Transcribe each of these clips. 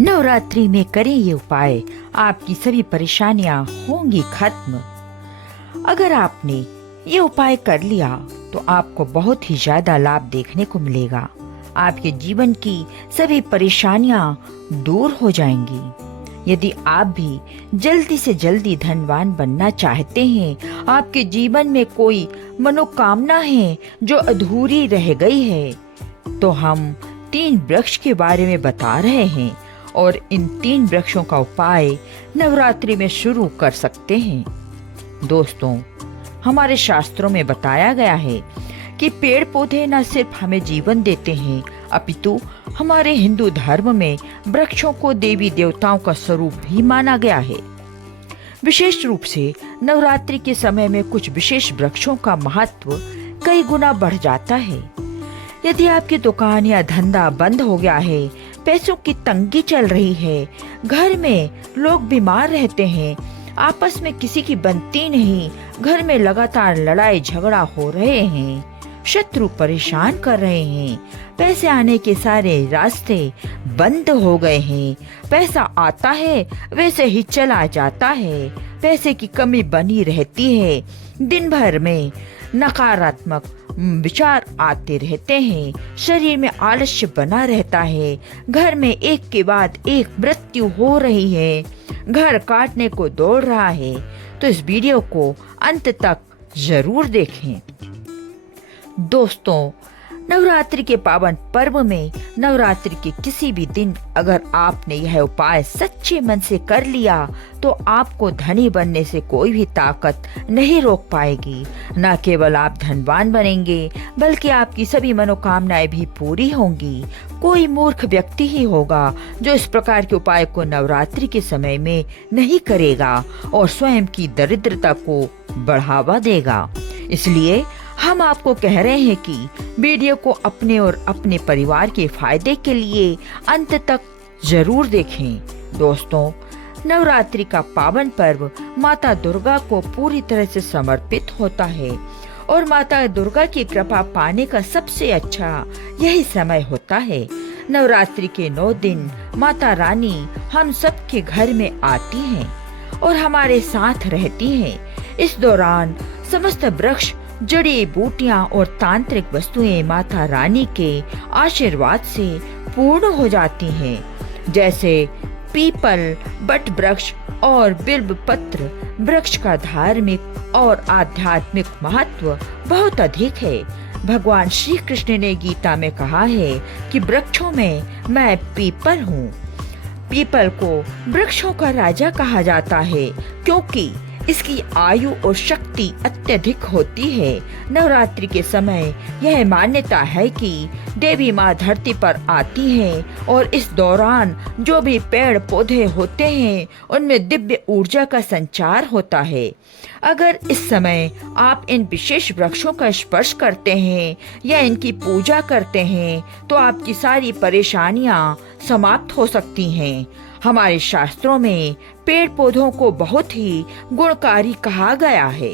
नवरात्रि में करें ये उपाय, आपकी सभी परेशानियां होंगी खत्म। अगर आपने ये उपाय कर लिया तो आपको बहुत ही ज्यादा लाभ देखने को मिलेगा। आपके जीवन की सभी परेशानियां दूर हो जाएंगी। यदि आप भी जल्दी से जल्दी धनवान बनना चाहते हैं, आपके जीवन में कोई मनोकामना है जो अधूरी रह गई है, तो हम 3 वृक्ष के बारे में बता रहे हैं और इन 3 वृक्षों का उपाय नवरात्रि में शुरू कर सकते हैं। दोस्तों, हमारे शास्त्रों में बताया गया है कि पेड़ पौधे न सिर्फ हमें जीवन देते हैं, अपितु हमारे हिंदू धर्म में वृक्षों को देवी देवताओं का स्वरूप भी माना गया है। विशेष रूप से नवरात्रि के समय में कुछ विशेष वृक्षों का महत्व कई गुना बढ़ जाता है। यदि आपकी दुकान या धंधा बंद हो गया है, पैसों की तंगी चल रही है, घर में लोग बीमार रहते हैं, आपस में किसी की बनती नहीं, घर में लगातार लड़ाई झगड़ा हो रहे हैं, शत्रु परेशान कर रहे हैं, पैसे आने के सारे रास्ते बंद हो गए हैं, पैसा आता है वैसे ही चला जाता है, पैसे की कमी बनी रहती है, दिन भर में नकारात्मक विचार आते रहते हैं, शरीर में आलस्य बना रहता है, घर में एक के बाद एक मृत्यु हो रही है, घर काटने को दौड़ रहा है, तो इस वीडियो को अंत तक जरूर देखें। दोस्तों, नवरात्रि के पावन पर्व में नवरात्रि के किसी भी दिन अगर आपने यह उपाय सच्चे मन से कर लिया तो आपको धनी बनने से कोई भी ताकत नहीं रोक पाएगी। न केवल आप धनवान बनेंगे बल्कि आपकी सभी मनोकामनाएं भी पूरी होंगी। कोई मूर्ख व्यक्ति ही होगा जो इस प्रकार के उपाय को नवरात्रि के समय में नहीं करेगा और स्वयं की दरिद्रता को बढ़ावा देगा। इसलिए हम आपको कह रहे हैं कि वीडियो को अपने और अपने परिवार के फायदे के लिए अंत तक जरूर देखें। दोस्तों, नवरात्रि का पावन पर्व माता दुर्गा को पूरी तरह से समर्पित होता है और माता दुर्गा की कृपा पाने का सबसे अच्छा यही समय होता है। नवरात्रि के 9 दिन माता रानी हम सबके घर में आती हैं और हमारे साथ रहती हैं। इस दौरान समस्त वृक्ष, जड़ी बूटियां और तांत्रिक वस्तुएं माता रानी के आशीर्वाद से पूर्ण हो जाती हैं। जैसे पीपल, बट वृक्ष और बिल्व पत्र वृक्ष का धार्मिक और आध्यात्मिक महत्व बहुत अधिक है। भगवान श्री कृष्ण ने गीता में कहा है कि वृक्षों में मैं पीपल हूँ। पीपल को वृक्षों का राजा कहा जाता है क्योंकि इसकी आयु और शक्ति अत्यधिक होती है। नवरात्रि के समय यह मान्यता है कि देवी माँ धरती पर आती हैं और इस दौरान जो भी पेड़ पौधे होते हैं उनमें दिव्य ऊर्जा का संचार होता है। अगर इस समय आप इन विशेष वृक्षों का स्पर्श करते हैं या इनकी पूजा करते हैं तो आपकी सारी परेशानियां समाप्त हो सकती हैं। हमारे शास्त्रों में पेड़ पौधों को बहुत ही गुणकारी कहा गया है।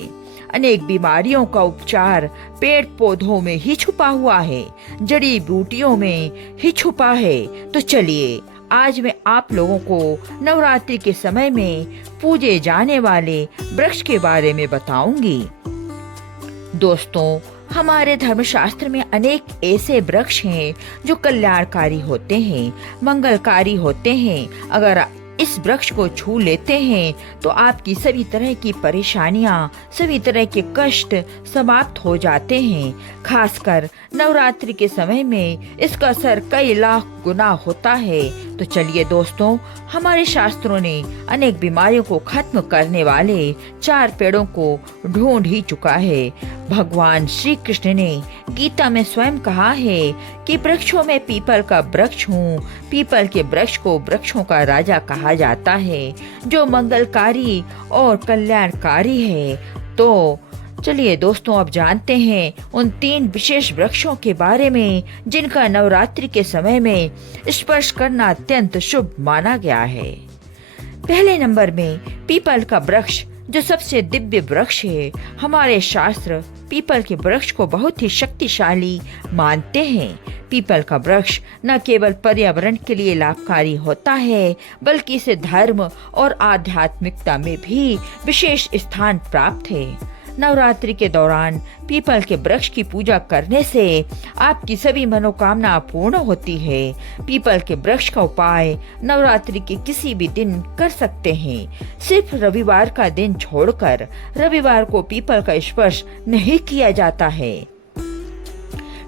अनेक बीमारियों का उपचार पेड़ पौधों में ही छुपा हुआ है, जड़ी बूटियों में ही छुपा है। तो चलिए, आज मैं आप लोगों को नवरात्रि के समय में पूजे जाने वाले वृक्ष के बारे में बताऊंगी। दोस्तों, हमारे धर्मशास्त्र में अनेक ऐसे वृक्ष हैं जो कल्याणकारी होते हैं, मंगलकारी होते हैं। अगर इस वृक्ष को छू लेते हैं तो आपकी सभी तरह की परेशानियां, सभी तरह के कष्ट समाप्त हो जाते हैं। खासकर नवरात्रि के समय में इसका असर कई लाख गुना होता है। तो चलिए दोस्तों, हमारे शास्त्रों ने अनेक बीमारियों को खत्म करने वाले 4 पेड़ों को ढूंढ ही चुका है। भगवान श्री कृष्ण ने गीता में स्वयं कहा है कि वृक्षों में पीपल का वृक्ष हूँ। पीपल के वृक्ष को वृक्षों का राजा कहा जाता है जो मंगलकारी और कल्याणकारी है। तो चलिए दोस्तों, अब जानते हैं उन 3 विशेष वृक्षों के बारे में जिनका नवरात्रि के समय में स्पर्श करना अत्यंत शुभ माना गया है। पहले नंबर में पीपल का वृक्ष, जो सबसे दिव्य वृक्ष है। हमारे शास्त्र पीपल के वृक्ष को बहुत ही शक्तिशाली मानते हैं। पीपल का वृक्ष न केवल पर्यावरण के लिए लाभकारी होता है, बल्कि इसे धर्म और आध्यात्मिकता में भी विशेष स्थान प्राप्त है। नवरात्रि के दौरान पीपल के वृक्ष की पूजा करने से आपकी सभी मनोकामना पूर्ण होती है। पीपल के वृक्ष का उपाय नवरात्रि के किसी भी दिन कर सकते हैं। सिर्फ रविवार का दिन छोड़कर रविवार को पीपल का स्पर्श नहीं किया जाता है।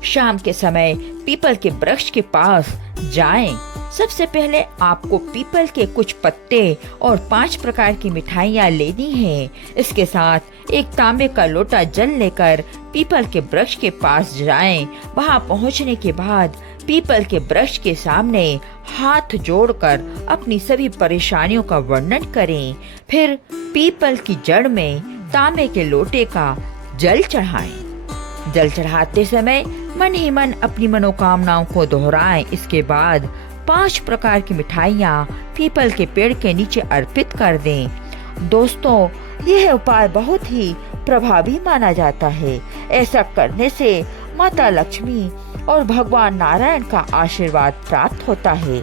शाम के समय पीपल के वृक्ष के पास जाएं। सबसे पहले आपको पीपल के कुछ पत्ते और 5 प्रकार की मिठाइयाँ लेनी है। इसके साथ एक तांबे का लोटा जल लेकर पीपल के वृक्ष के पास जाएं। वहां पहुंचने के बाद पीपल के वृक्ष के सामने हाथ जोड़कर अपनी सभी परेशानियों का वर्णन करें। फिर पीपल की जड़ में तांबे के लोटे का जल चढ़ाएं। जल चढ़ाते समय मन ही मन अपनी मनोकामनाओं को दोहराएं। इसके बाद 5 प्रकार की मिठाइयाँ पीपल के पेड़ के नीचे अर्पित कर दें। दोस्तों, यह उपाय बहुत ही प्रभावी माना जाता है। ऐसा करने से माता लक्ष्मी और भगवान नारायण का आशीर्वाद प्राप्त होता है।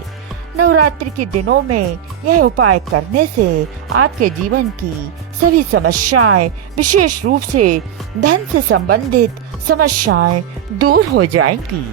नवरात्रि के दिनों में यह उपाय करने से आपके जीवन की सभी समस्याएं, विशेष रूप से धन से संबंधित समस्याएं दूर हो जाएंगी।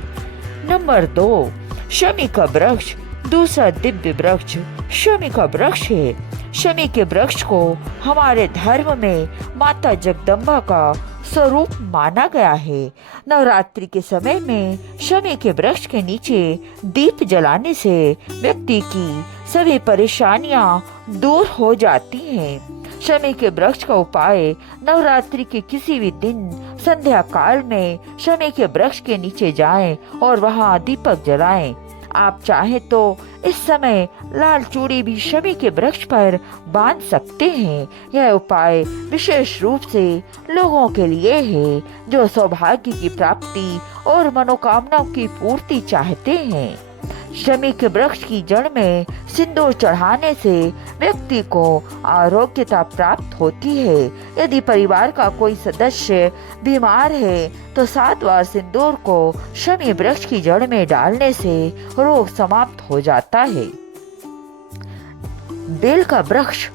नंबर 2, शमी का वृक्ष। दूसरा दिव्य वृक्ष शमी का वृक्ष है। शमी के वृक्ष को हमारे धर्म में माता जगदम्बा का स्वरूप माना गया है। नवरात्रि के समय में शमी के वृक्ष के नीचे दीप जलाने से व्यक्ति की सभी परेशानियां दूर हो जाती हैं। शमी के वृक्ष का उपाय नवरात्रि के किसी भी दिन संध्या काल में शमी के वृक्ष के नीचे जाएं और वहां दीपक जलाएं। आप चाहें तो इस समय लाल चूड़ी भी शमी के वृक्ष पर बांध सकते हैं। यह उपाय विशेष रूप से लोगों के लिए है जो सौभाग्य की प्राप्ति और मनोकामनाओं की पूर्ति चाहते हैं। शमी के वृक्ष की जड़ में सिंदूर चढ़ाने से व्यक्ति को आरोग्यता प्राप्त होती है। यदि परिवार का कोई सदस्य बीमार है तो 7 बार सिंदूर को शमी वृक्ष की जड़ में डालने से रोग समाप्त हो जाता है। बेल का वृक्ष।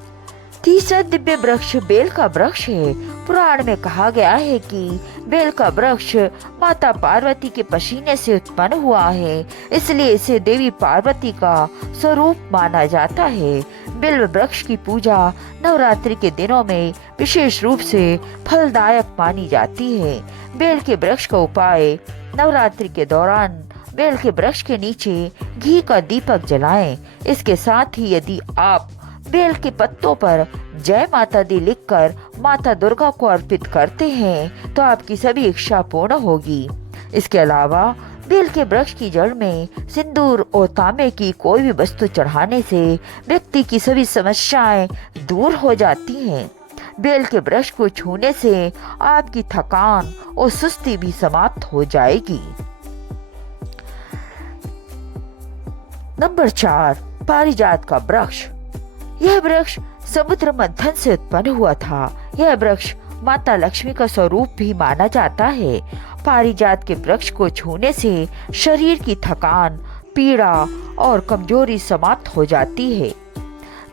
तीसरा दिव्य वृक्ष बेल का वृक्ष है। पुराण में कहा गया है कि बेल का वृक्ष माता पार्वती के पसीने से उत्पन्न हुआ है, इसलिए इसे देवी पार्वती का स्वरूप माना जाता है। बेल वृक्ष की पूजा नवरात्रि के दिनों में विशेष रूप से फलदायक मानी जाती है। बेल के वृक्ष का उपाय नवरात्रि के दौरान बेल के वृक्ष के नीचे घी का दीपक जलाएं। इसके साथ ही यदि आप बेल के पत्तों पर जय माता दी लिखकर माता दुर्गा को अर्पित करते हैं तो आपकी सभी इच्छा पूर्ण होगी। इसके अलावा बेल के वृक्ष की जड़ में सिंदूर और तांबे की कोई भी वस्तु चढ़ाने से व्यक्ति की सभी समस्याएं दूर हो जाती हैं। बेल के वृक्ष को छूने से आपकी थकान और सुस्ती भी समाप्त हो जाएगी। नंबर 4, पारिजात का वृक्ष। यह वृक्ष समुद्र मंथन से उत्पन्न हुआ था। यह वृक्ष माता लक्ष्मी का स्वरूप भी माना जाता है। पारिजात के वृक्ष को छूने से शरीर की थकान, पीड़ा और कमजोरी समाप्त हो जाती है।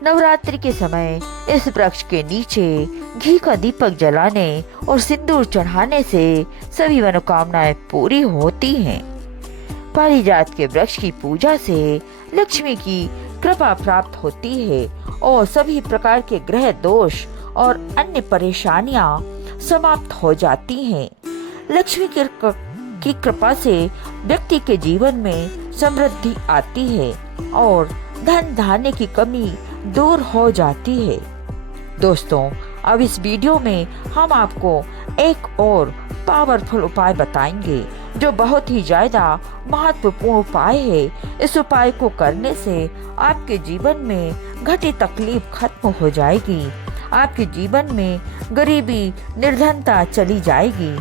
नवरात्रि के समय इस वृक्ष के नीचे घी का दीपक जलाने और सिंदूर चढ़ाने से सभी मनोकामनाएं पूरी होती हैं। पारिजात के वृक्ष की पूजा से लक्ष्मी की कृपा प्राप्त होती है और सभी प्रकार के ग्रह दोष और अन्य परेशानियां समाप्त हो जाती हैं। लक्ष्मी की कृपा से व्यक्ति के जीवन में समृद्धि आती है और धन धान्य की कमी दूर हो जाती है। दोस्तों, अब इस वीडियो में हम आपको एक और पावरफुल उपाय बताएंगे जो बहुत ही ज्यादा महत्वपूर्ण उपाय है। इस उपाय को करने से आपके जीवन में घटी तकलीफ खत्म हो जाएगी। आपके जीवन में गरीबी, निर्धनता चली जाएगी,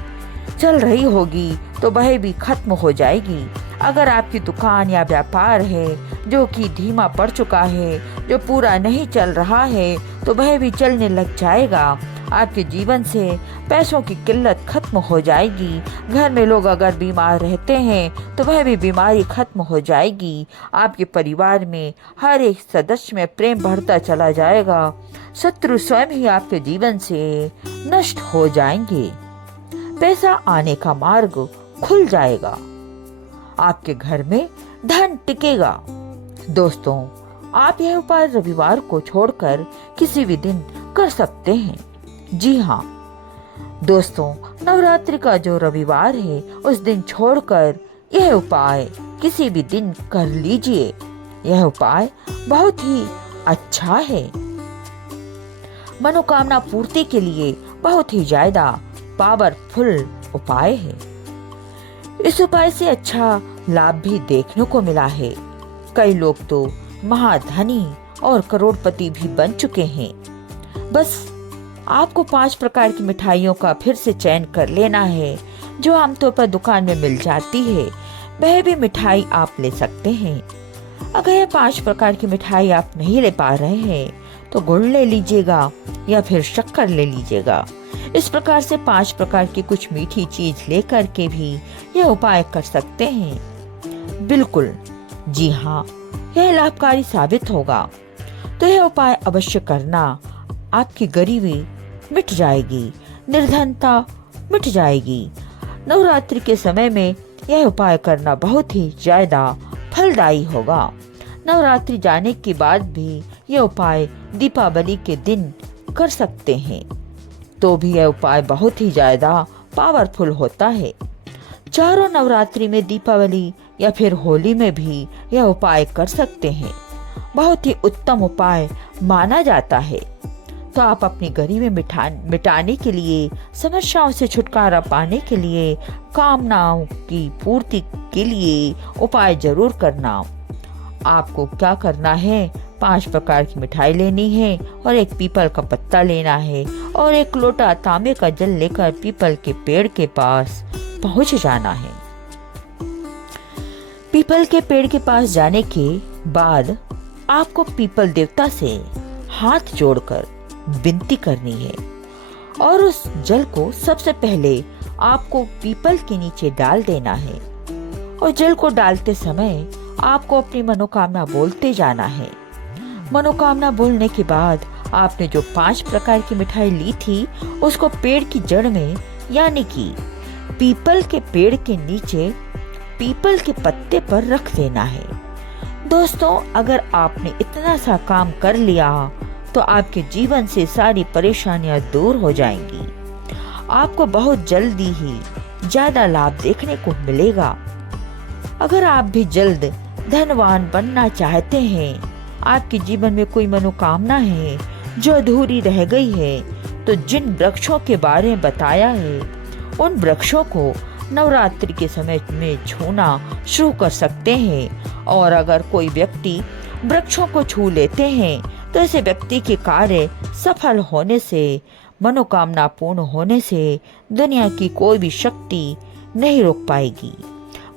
चल रही होगी तो वह भी खत्म हो जाएगी। अगर आपकी दुकान या व्यापार है जो कि धीमा पड़ चुका है, जो पूरा नहीं चल रहा है, तो वह भी चलने लग जाएगा। आपके जीवन से पैसों की किल्लत खत्म हो जाएगी। घर में लोग अगर बीमार रहते हैं तो वह भी बीमारी खत्म हो जाएगी। आपके परिवार में हर एक सदस्य में प्रेम बढ़ता चला जाएगा। शत्रु स्वयं ही आपके जीवन से नष्ट हो जाएंगे। पैसा आने का मार्ग खुल जाएगा। आपके घर में धन टिकेगा। दोस्तों, आप यह उपाय रविवार को छोड़कर किसी भी दिन कर सकते हैं। जी हाँ दोस्तों, नवरात्रि का जो रविवार है उस दिन छोड़कर यह उपाय किसी भी दिन कर लीजिए। यह उपाय बहुत ही अच्छा है। मनोकामना पूर्ति के लिए बहुत ही ज्यादा पावरफुल उपाय है। इस उपाय से अच्छा लाभ भी देखने को मिला है। कई लोग तो महाधनी और करोड़पति भी बन चुके हैं। बस आपको 5 प्रकार की मिठाइयों का फिर से चयन कर लेना है जो आमतौर पर दुकान में मिल जाती है। वह भी मिठाई आप ले सकते हैं। अगर यह 5 प्रकार की मिठाई आप नहीं ले पा रहे हैं तो गुड़ ले लीजिएगा या फिर शक्कर ले लीजिएगा। इस प्रकार से 5 प्रकार की कुछ मीठी चीज लेकर के भी यह उपाय कर सकते हैं। बिल्कुल, जी हाँ, यह लाभकारी साबित होगा। तो यह उपाय अवश्य करना। आपकी गरीबी मिट जाएगी, निर्धनता मिट जाएगी। नवरात्रि के समय में यह उपाय करना बहुत ही ज्यादा फलदायी होगा। नवरात्रि जाने के बाद भी यह उपाय दीपावली के दिन कर सकते हैं तो भी यह उपाय बहुत ही ज्यादा पावरफुल होता है। चारों नवरात्रि में, दीपावली या फिर होली में भी यह उपाय कर सकते हैं। बहुत ही उत्तम उपाय माना जाता है। तो आप अपनी गरीबी मिटाने के लिए, समस्याओं से छुटकारा पाने के लिए, कामनाओं की पूर्ति के लिए उपाय जरूर करना। आपको क्या करना है? 5 प्रकार की मिठाई लेनी है और एक पीपल का पत्ता लेना है और एक लोटा तांबे का जल लेकर पीपल के पेड़ के पास पहुंच जाना है। पीपल के पेड़ के पास जाने के बाद आपको पीपल देवता से हाथ जोड़कर विनती करनी है और उस जल को सबसे पहले आपको पीपल के नीचे डाल देना है। और जल को डालते समय आपको अपनी मनोकामना बोलते जाना है। मनोकामना बोलने के बाद आपने जो 5 प्रकार की मिठाई ली थी उसको पेड़ की जड़ में, यानी कि पीपल के पेड़ के नीचे पीपल के पत्ते पर रख देना है। दोस्तों, अगर आपने इतना सा काम कर लिया तो आपके जीवन से सारी परेशानियां दूर हो जाएंगी। आपको बहुत जल्दी ही ज्यादा लाभ देखने को मिलेगा। अगर आप भी जल्द धनवान बनना चाहते हैं, आपके जीवन में कोई मनोकामना है जो अधूरी रह गई है, तो जिन वृक्षों के बारे में बताया है उन वृक्षों को नवरात्रि के समय में छूना शुरू कर सकते हैं। और अगर कोई व्यक्ति वृक्षों को छू लेते हैं तो ऐसे व्यक्ति के कार्य सफल होने से, मनोकामना पूर्ण होने से दुनिया की कोई भी शक्ति नहीं रोक पाएगी।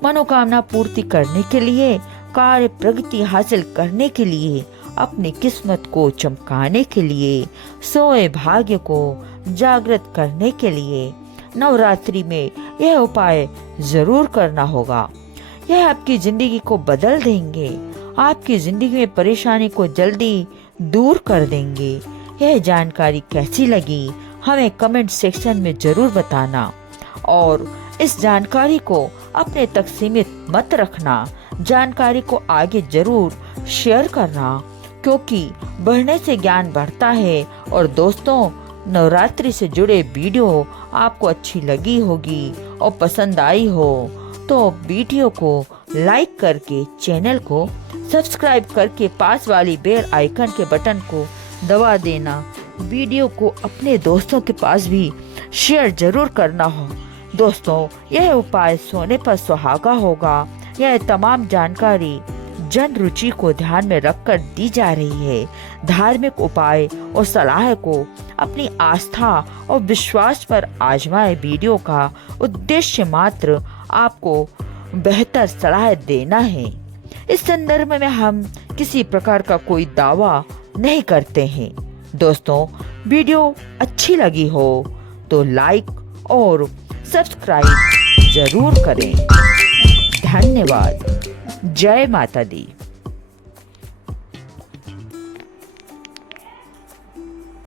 मनोकामना पूर्ति करने के लिए, कार्य प्रगति हासिल करने के लिए, अपनी किस्मत को चमकाने के लिए, सोए भाग्य को जागृत करने के लिए नवरात्रि में यह उपाय जरूर करना होगा। यह आपकी जिंदगी को बदल देंगे, आपकी जिंदगी में परेशानी को जल्दी दूर कर देंगे। यह जानकारी कैसी लगी हमें कमेंट सेक्शन में जरूर बताना और इस जानकारी को अपने तक सीमित मत रखना। जानकारी को आगे जरूर शेयर करना, क्योंकि बढ़ने से ज्ञान बढ़ता है। और दोस्तों, नवरात्रि से जुड़े वीडियो आपको अच्छी लगी होगी और पसंद आई हो तो वीडियो को लाइक करके, चैनल को सब्सक्राइब करके पास वाली बेल आइकन के बटन को दबा देना। वीडियो को अपने दोस्तों के पास भी शेयर जरूर करना हो। दोस्तों, यह उपाय सोने पर सुहागा होगा। यह तमाम जानकारी जन रुचि को ध्यान में रखकर दी जा रही है। धार्मिक उपाय और सलाह को अपनी आस्था और विश्वास पर आजमाए। वीडियो का उद्देश्य मात्र आपको बेहतर सलाह देना है। इस संदर्भ में हम किसी प्रकार का कोई दावा नहीं करते हैं। दोस्तों, वीडियो अच्छी लगी हो तो लाइक और सब्सक्राइब जरूर करें। धन्यवाद। जय माता दी।